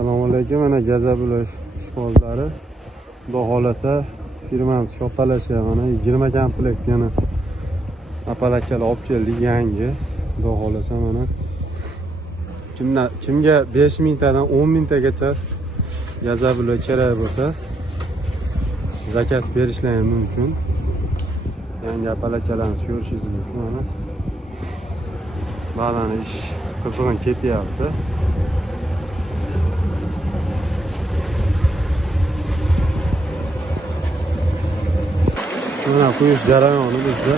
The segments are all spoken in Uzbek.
Assalomu alaykum. Mana gaza bo'lash ishqibozlari. Xudo xolasa firmamiz shoptalashga mana 20 komplekt yana apalakkalar olib keldik yangi. Xudo xolasa mana kimga 5000 tadan 10000 tagacha gaza bo'lash kerak bo'lsa zakaz berishlari mumkin. Yangi apalakkalarni ko'rishingiz mumkin mana. Ba'zan ish qizg'in ketyapti. Mana quyish jarayoni bizda.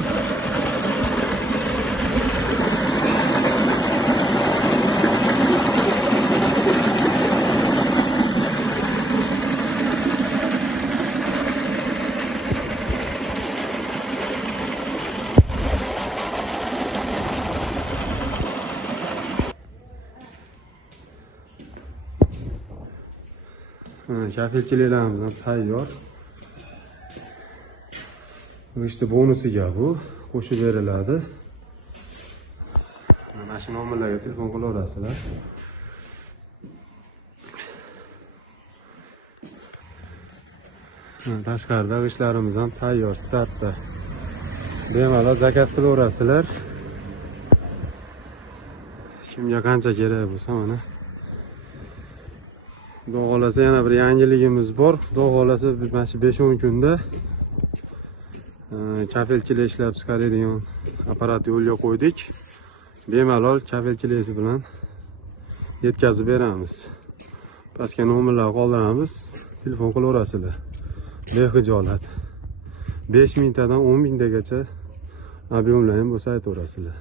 Kafilchiliklarimiz ham tayyor. Bu işte bonusiga bu qo'shib beriladi. Mana shu nomerlarga telefon qilaverasizlar. Tashqarida ishlarimiz ham tayyor, startda. Bemalol zakaz qilaverasizlar. Kimga qancha kerak bo'lsa mana. Xudo xolasa yana bir yangiligimiz bor. Xudo xolasa biz mana shu 5-10 kunda kafilchilik ishlab chiqaradigan apparat yo'lga qo'ydik. Bemalol kafilchilik bilan yetkazib beramiz. Pastga nomerlar qoldiramiz, telefon qilaverasizlar. Bexijolat. 5000 tadan 10000 tagacha ob'yomlar ham bo'lsa aytaverasizlar.